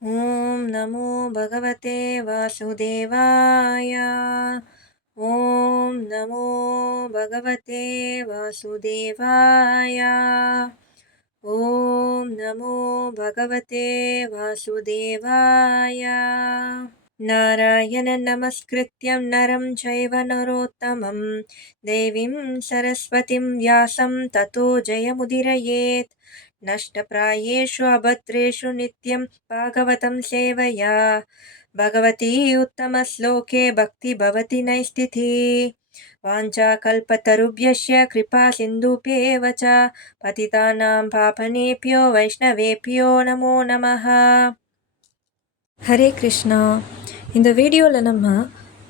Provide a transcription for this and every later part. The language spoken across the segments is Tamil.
ॐ नमो भगवते वासुदेवाय। ॐ नमो भगवते वासुदेवाय। ॐ नमो भगवते वासुदेवाय। नारायणं नमस्कृत्यं नरं चैव नरोत्तमं देवीं सरस्वतीं व्यासं ततो जयमुदीरयेत्। नष्टप्रायेषु अभद्रेषु नित्यं भागवतं सेवया भगवती उत्तमश्लोके भक्ति भवति नैष्ठितिः। वाञ्छाकल्पतरुभ्यश्च कृपासिन्धुभ्येव च पतितानां पावनेभ्यो वैष्णवेभ्यो नमो नमः। ஹரே கிருஷ்ணா. இந்த வீடியோவில் நம்ம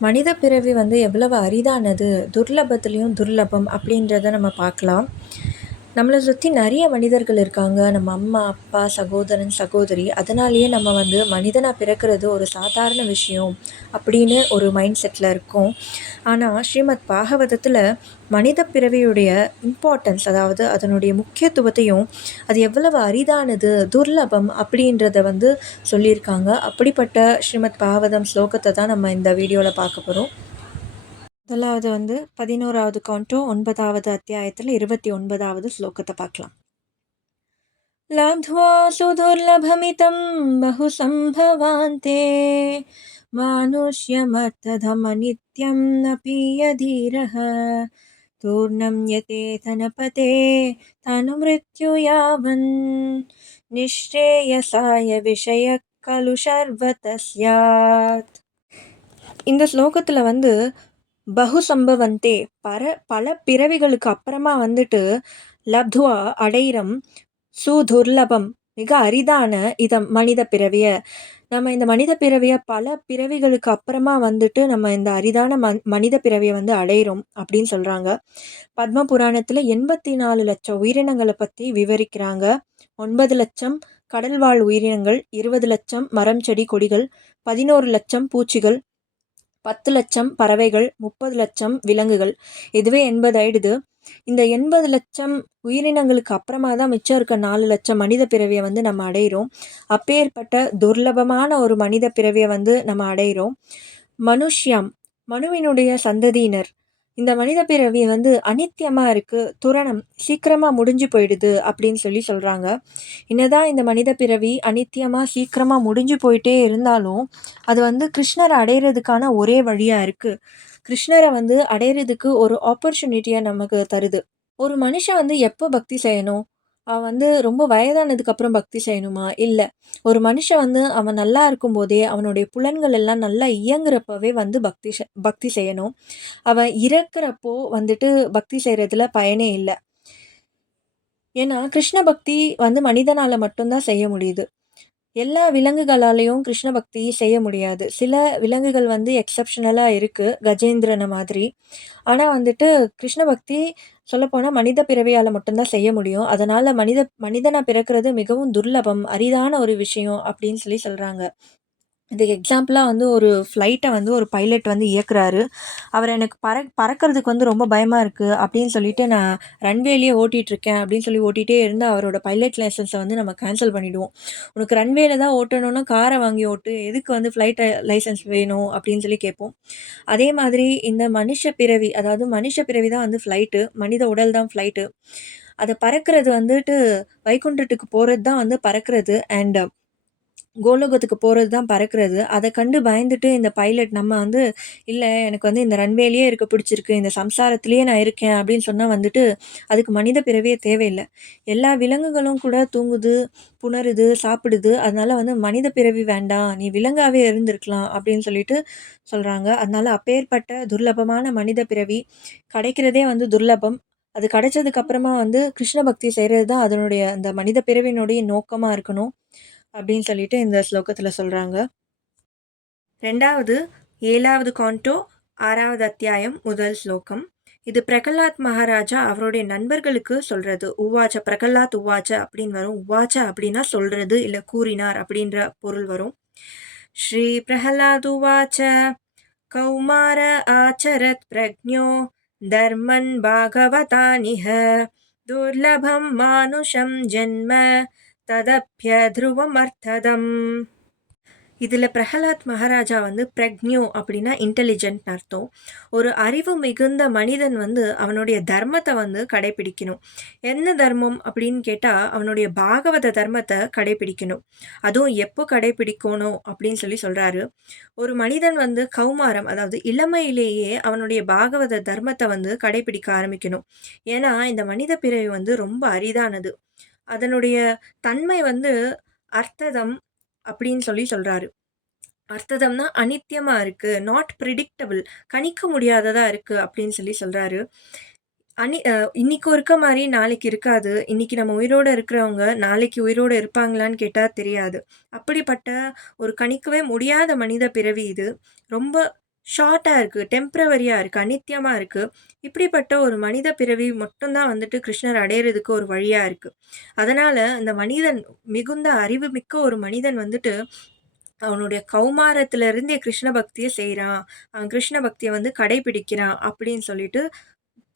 மனித பிறவி எவ்வளவு அரிதானது, துர்லபத்துலேயும் துர்லபம் அப்படின்றத நம்ம பார்க்கலாம். நம்மளை சுற்றி நிறைய மனிதர்கள் இருக்காங்க, நம்ம அம்மா அப்பா சகோதரன் சகோதரி. அதனாலேயே நம்ம மனிதனாக பிறக்கிறது ஒரு சாதாரண விஷயம் அப்படின்னு ஒரு மைண்ட் செட்டில் இருக்கோம். ஆனால் ஸ்ரீமத் பாகவதத்தில் மனித பிறவியுடைய இம்பார்ட்டன்ஸ், அதாவது அதனுடைய முக்கியத்துவத்தையும் அது எவ்வளவு அரிதானது துர்லபம் அப்படின்றத சொல்லியிருக்காங்க. அப்படிப்பட்ட ஸ்ரீமத் பாகவதம் ஸ்லோகத்தை தான் நம்ம இந்த வீடியோவில் பார்க்க போகிறோம். முதலாவது 11வது கவுண்டோ 9வது அத்தியாயத்தில் 29வது ஸ்லோகத்தை பார்க்கலாம். லப்த்வா சுதுர்லபமிதம் பஹு சம்பவாந்தே மானுஷ்யமர்த்ததமநித்யம் நபீயதீரஹ தூர்ணம் யதே தனபதே தனுமிருத்யு யாவன் நிஸ்ரேயசாய விஷய கலு சர்வதஸ்யாத். இந்த ஸ்லோகத்தில் பகு சம்பவந்தே பல பிறவிகளுக்கு அப்புறமா லப்துவா அடையிறம் சுதுர்லபம் மிக அரிதான மனித பிறவிய. நம்ம இந்த மனித பிறவிய பல பிறவிகளுக்கு அப்புறமா நம்ம இந்த அரிதான மனித பிறவியை அடையிறோம் அப்படின்னு சொல்றாங்க. பத்ம புராணத்துல 84 லட்சம் உயிரினங்களை பத்தி விவரிக்கிறாங்க. 9 லட்சம் கடல்வாழ் உயிரினங்கள், 20 லட்சம் மரம் செடி கொடிகள், 11 லட்சம் பூச்சிகள், 10 லட்சம் பறவைகள், 30 லட்சம் விலங்குகள். இதுவே 80 ஆயிடுது. இந்த 80 லட்சம் உயிரினங்களுக்கு அப்புறமா தான் மிச்சம் இருக்க 4 லட்சம் மனித பிறவியை நம்ம அடையிறோம். அப்பேற்பட்ட துர்லபமான ஒரு மனித பிறவியை நம்ம அடையிறோம். மனுஷ்யம், மனுவினுடைய சந்ததியினர். இந்த மனித பிறவி அனித்தியமா இருக்கு, துரணம் சீக்கிரமா முடிஞ்சு போயிடுது அப்படின்னு சொல்றாங்க. என்னதான் இந்த மனித பிறவி அனித்தியமா சீக்கிரமா முடிஞ்சு போயிட்டே இருந்தாலும் அது கிருஷ்ணரை அடையிறதுக்கான ஒரே வழியா இருக்கு. கிருஷ்ணரை அடையிறதுக்கு ஒரு ஆப்பர்ச்சுனிட்டியை நமக்கு தருது. ஒரு மனுஷன் எப்போ பக்தி செய்யணும்? அவன் ரொம்ப வயதானதுக்கு அப்புறம் பக்தி செய்யணுமா? இல்லை. ஒரு மனுஷன் அவன் நல்லா இருக்கும்போதே அவனுடைய புலன்கள் எல்லாம் நல்லா இயங்குறப்பவே பக்தி செய்யணும். அவன் இறக்குறப்போ பக்தி செய்கிறதுல பயனே இல்லை. ஏன்னா கிருஷ்ண பக்தி மனிதனால மட்டும்தான் செய்ய முடியுது. எல்லா விலங்குகளாலேயும் கிருஷ்ண பக்தி செய்ய முடியாது. சில விலங்குகள் எக்ஸப்ஷனலாக இருக்குது, கஜேந்திரனை மாதிரி. ஆனால் கிருஷ்ண பக்தி சொல்லப்போனால் மனித பிறவியால் மட்டும்தான் செய்ய முடியும். அதனால் மனிதனாக பிறக்கிறது மிகவும் துர்லபம், அரிதான ஒரு விஷயம் அப்படின்னு சொல்கிறாங்க. இதுக்கு எக்ஸாம்பிளாக ஒரு ஃப்ளைட்டை ஒரு பைலட் இயக்குறாரு. அவர் எனக்கு பறக்கிறதுக்கு ரொம்ப பயமாக இருக்குது அப்படின்னு சொல்லிட்டு நான் ரன்வேலேயே ஓட்டிகிட்ருக்கேன் அப்படின்னு சொல்லி ஓட்டிகிட்டே இருந்து அவரோட பைலட் லைசன்ஸை நம்ம கேன்சல் பண்ணிவிடுவோம். உனக்கு ரன்வேல தான் ஓட்டணும்னா காரை வாங்கி ஓட்டு, எதுக்கு ஃப்ளைட் லைசன்ஸ் வேணும் அப்படின்னு சொல்லி கேட்போம். அதே மாதிரி இந்த மனுஷ பிறவி, அதாவது மனுஷ பிறவி தான் ஃப்ளைட்டு, மனித உடல் தான் ஃப்ளைட்டு. அதை பறக்கிறது வைகுண்டத்துக்கு போகிறது தான் பறக்கிறது, அண்ட் கோலோகத்துக்கு போகிறது தான் பறக்கிறது. அதை கண்டு பயந்துட்டு இந்த பைலட் நம்ம இல்லை எனக்கு இந்த ரன்வேலேயே இருக்க பிடிச்சிருக்கு, இந்த சம்சாரத்திலேயே நான் இருக்கேன் அப்படின்னு சொன்னால் அதுக்கு மனித பிறவியே தேவையில்லை. எல்லா விலங்குகளும் கூட தூங்குது, புணருது, சாப்பிடுது. அதனால மனித பிறவி வேண்டாம், நீ விலங்காகவே இருந்திருக்கலாம் அப்படின்னு சொல்லிட்டு சொல்கிறாங்க. அதனால அப்பேற்பட்ட துர்லபமான மனித பிறவி கிடைக்கிறதே துர்லபம். அது கிடைச்சதுக்கு அப்புறமா கிருஷ்ண பக்தி செய்கிறது தான் அதனுடைய அந்த மனித பிறவினுடைய நோக்கமாக இருக்கணும் அப்படின்னு சொல்லிட்டு இந்த ஸ்லோகத்தில் சொல்கிறாங்க. 2வது 7வது காண்டோ 6வது அத்தியாயம் முதல் ஸ்லோகம். இது பிரகலாத் மகாராஜா அவருடைய நண்பர்களுக்கு சொல்கிறது. உவாச்ச பிரகலாத் உவாச்ச அப்படின்னு வரும். உவாச்ச அப்படின்னா சொல்கிறது, இல்லை கூறினார் அப்படின்ற பொருள் வரும். ஸ்ரீ பிரகலாத் உவாச்ச கௌமார ஆச்சரத் பிரக்ஞோ தர்மன் பாகவதானிஹ துர்லபம் மானுஷம் ஜென்ம ததப்ய த்ருவமர்த்ததம். இதில் பிரகலாத் மகாராஜா வந்து பிரக்ஞோ அப்படின்னா இன்டெலிஜென்ட்னு அர்த்தம். ஒரு அறிவு மிகுந்த மனிதன் வந்து அவனுடைய தர்மத்தை வந்து கடைபிடிக்கணும். என்ன தர்மம் அப்படின்னு கேட்டால் அவனுடைய பாகவத தர்மத்தை கடைபிடிக்கணும். அதுவும் எப்போ கடைபிடிக்கணும் அப்படின்னு சொல்லி சொல்கிறாரு. ஒரு மனிதன் வந்து கௌமாரம் அதாவது இளமையிலேயே அவனுடைய பாகவத தர்மத்தை வந்து கடைபிடிக்க ஆரம்பிக்கணும். ஏன்னா இந்த மனித பிறவி வந்து ரொம்ப அரிதானது. அதனுடைய தன்மை வந்து அர்த்ததம் அப்படின்னு சொல்லி சொல்றாரு. அர்த்ததம்னா அநித்தியமா இருக்கு. நாட் பிரிடிக்டபிள். கணிக்க முடியாததா இருக்கு அப்படின்னு சொல்லி சொல்றாரு. இன்னைக்கு இருக்க மாரி நாளைக்கு இருக்காது. இன்னைக்கு நம்ம உயிரோட இருக்கிறவங்க, நாளைக்கு உயிரோட இருப்பாங்களான்னு கேட்டா தெரியாது. அப்படிப்பட்ட ஒரு கணிக்கவே முடியாத மனித பிறவி இது. ரொம்ப ஷார்ட்டா இருக்கு. டெம்பரவரியா இருக்கு. அநித்தியமா இருக்கு. இப்படிப்பட்ட ஒரு மனித பிறவி மட்டும் தான் வந்துட்டு கிருஷ்ணர் அடையறதுக்கு ஒரு வழியா இருக்கு. அதனால இந்த மனிதன் மிகுந்த அறிவுமிக்க ஒரு மனிதன் வந்துட்டு அவனுடைய கௌமாரத்துல இருந்தே கிருஷ்ண பக்திய செய்றான். அவன் கிருஷ்ண பக்திய வந்து கடைபிடிக்கிறான் அப்படின்னு சொல்லிட்டு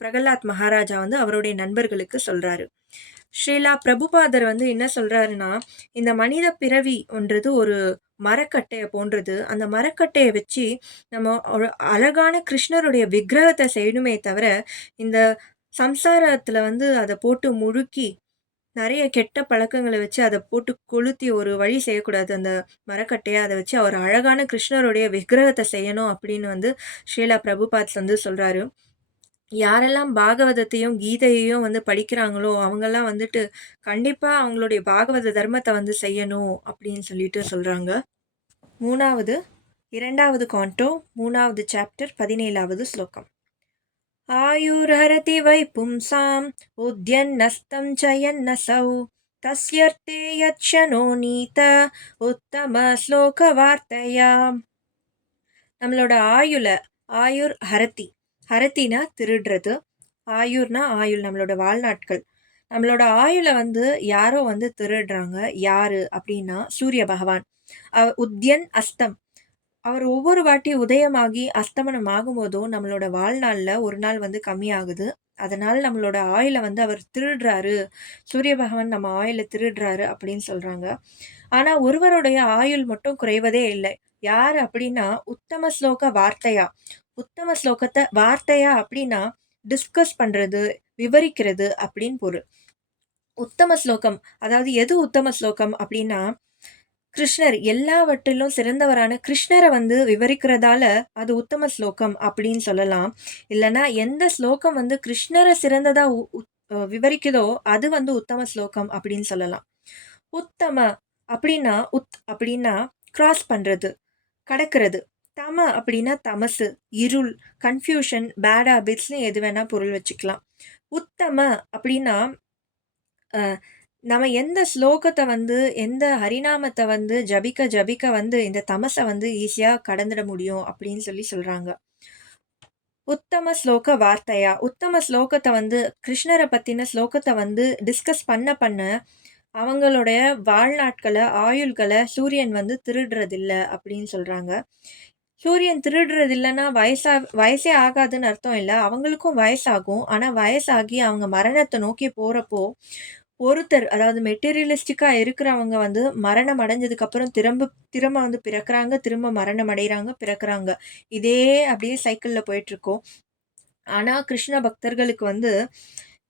பிரகலாத் மகாராஜா வந்து அவருடைய நண்பர்களுக்கு சொல்றாரு. ஸ்ரீலா பிரபுபாதர் வந்து என்ன சொல்றாருன்னா, இந்த மனித பிறவி ஒன்றது ஒரு மரக்கட்டைய போன்றது. அந்த மரக்கட்டைய வச்சு நம்ம ஒரு அழகான கிருஷ்ணருடைய விக்கிரகத்த செய்யணுமே தவிர, இந்த சம்சாரத்துல வந்து அத போட்டு முழுக்கி நெறைய கெட்ட பழக்கங்கள வச்சு அத போட்டு கொளுத்தி ஒரு வழி செய்யக்கூடாது. அந்த மரக்கட்டைய அத வச்சு ஒரு அழகான கிருஷ்ணருடைய விக்கிரகத்த செய்யணும் அப்படின்னு வந்து ஸ்ரீலா பிரபுபாத் வந்து சொல்றாரு. யாரெல்லாம் பாகவதத்தையும், கீதையையும் வந்து படிக்கிறாங்களோ, அவங்கலாம் வந்துட்டு கண்டிப்பா அவங்களுடைய பாகவத தர்மத்த வந்து செய்யணும் அப்படின்னு சொல்லிட்டு சொல்றாங்க. 3வது 2வது கான்டோ 3வது சாப்டர் 17வது ஸ்லோகம். आयुर्हरति वै पुंसाम् उद्यन्नस्तं च यन्नसौ तस्यर्थे यच्छनो नीत உத்தம நம்மளோட ஆயுர் ஹரதி. ஹரத்தினா திருடுறது. ஆயுர்னா ஆயுள் நம்மளோட வாழ்நாட்கள். நம்மளோட ஆயுள வந்து யாரோ வந்து திருடுறாங்க. யாரு அப்படின்னா சூரிய பகவான். உத்யன் அஸ்தம். அவர் ஒவ்வொரு வாட்டி உதயமாகி அஸ்தமனம் ஆகும்போதும் நம்மளோட வாழ்நாள்ல ஒரு நாள் வந்து கம்மியாகுது. அதனால நம்மளோட ஆயுள வந்து அவர் திருடுறாரு. சூரிய பகவான் நம்ம ஆயுள திருடுறாரு அப்படின்னு சொல்றாங்க. ஆனா ஒருவருடைய ஆயுள் மட்டும் குறைவதே இல்லை. யார் அப்படின்னா உத்தம ஸ்லோக வார்த்தையா. உத்தம ஸ்லோகத்த வார்த்தையா அப்படின்னா டிஸ்கஸ் பண்றது, விவரிக்கிறது அப்படின்னு பொருள். உத்தம ஸ்லோகம் அதாவது எது உத்தம ஸ்லோகம் அப்படின்னா கிருஷ்ணர் எல்லாவற்றிலும் சிறந்தவரான கிருஷ்ணர வந்து விவரிக்கிறதால, அது உத்தம ஸ்லோகம் அப்படின்னு சொல்லலாம். இல்லன்னா எந்த ஸ்லோகம் வந்து கிருஷ்ணர சிறந்ததா உ உத் விவரிக்குதோ, அது வந்து உத்தம ஸ்லோகம் அப்படின்னு சொல்லலாம். உத்தம அப்படின்னா, அப்படின்னா கிராஸ் பண்றது, கடக்கிறது. தம அப்படின்னா தமசு, இருள், கன்ஃப்யூஷன், பேட் ஹேபிட்ஸ்ன்னு எது வேணா பொருள் வச்சுக்கலாம். உத்தம அப்படின்னா, அ நம்ம எந்த ஸ்லோகத்த வந்து, எந்த ஹரிநாமத்த வந்து ஜபிக்க ஜபிக்க வந்து இந்த தமச வந்து ஈஸியா கடந்துட முடியும் அப்படின்னு சொல்லி சொல்றாங்க. உத்தம ஸ்லோக வார்த்தையா, உத்தம ஸ்லோகத்த வந்து கிருஷ்ணர பத்தின ஸ்லோகத்த வந்து டிஸ்கஸ் பண்ண பண்ண, அவங்களுடைய வாழ்நாட்கள, ஆயுள்கள சூரியன் வந்து திருடுறதில்ல அப்படின்னு சொல்றாங்க. சூரியன் திருடுறதில்லன்னா வயசே ஆகாதுன்னு அர்த்தம் இல்ல. அவங்களுக்கும் வயசாகும். ஆனா வயசாகி அவங்க மரணத்த நோக்கி போறப்போ ஒருத்தர் அதாவது மெட்டீரியலிஸ்டிக்கா இருக்கிறவங்க வந்து மரணம் அடைஞ்சதுக்கு அப்புறம் திரும்ப வந்து பிறக்குறாங்க, திரும்ப மரணம் அடையறாங்க, பிறக்குறாங்க. இதே அப்படியே சைக்கிள்ல போயிட்டுருக்கும். ஆனா கிருஷ்ண பக்தர்களுக்கு வந்து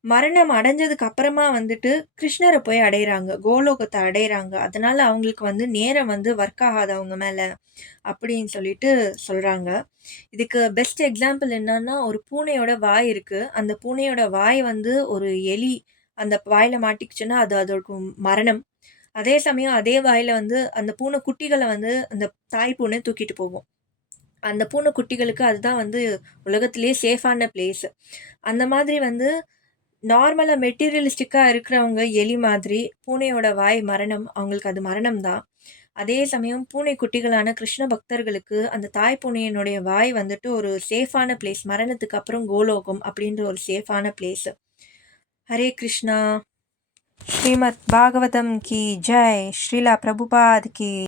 மரணம் அடைஞ்சதுக்கு அப்புறமா வந்துட்டு கிருஷ்ணர போய் அடையறாங்க. கோலோகத்த அடையறாங்க. அதனால அவங்களுக்கு வந்து நேரம் வந்து ஒர்க் ஆகாது அவங்க மேல. அப்படின்னு சொல்லிட்டு சொல்றாங்க. இதுக்கு பெஸ்ட் எக்ஸாம்பிள் என்னன்னா, ஒரு பூனையோட வாய் இருக்கு. அந்த பூனையோட வாய் வந்து ஒரு எலி அந்த வாயில மாட்டிக்கிச்சுன்னா, அது அதோட மரணம். அதே சமயம் அதே வாயில வந்து அந்த பூனை குட்டிகள வந்து அந்த தாய் பூனை தூக்கிட்டு போகும். அந்த பூனை குட்டிகளுக்கு அதுதான் வந்து உலகத்திலேயே சேஃபான பிளேஸ். அந்த மாதிரி வந்து நார்மலா மெட்டீரியலிஸ்டிக்கா இருக்கிறவங்க எலி மாதிரி, பூனையோட வாய் மரணம். அவங்களுக்கு அது மரணம் தான். அதே சமயம் பூனை குட்டிகளான கிருஷ்ண பக்தர்களுக்கு அந்த தாய் பூனையினுடைய வாய் வந்துட்டு ஒரு சேஃபான பிளேஸ். மரணத்துக்கு அப்புறம் கோலோகம் அப்படின்ற ஒரு சேஃபான பிளேஸ். ஹரே கிருஷ்ணா. ஸ்ரீமத் பாகவதம் கி ஜெய். ஸ்ரீலா பிரபுபாத் கி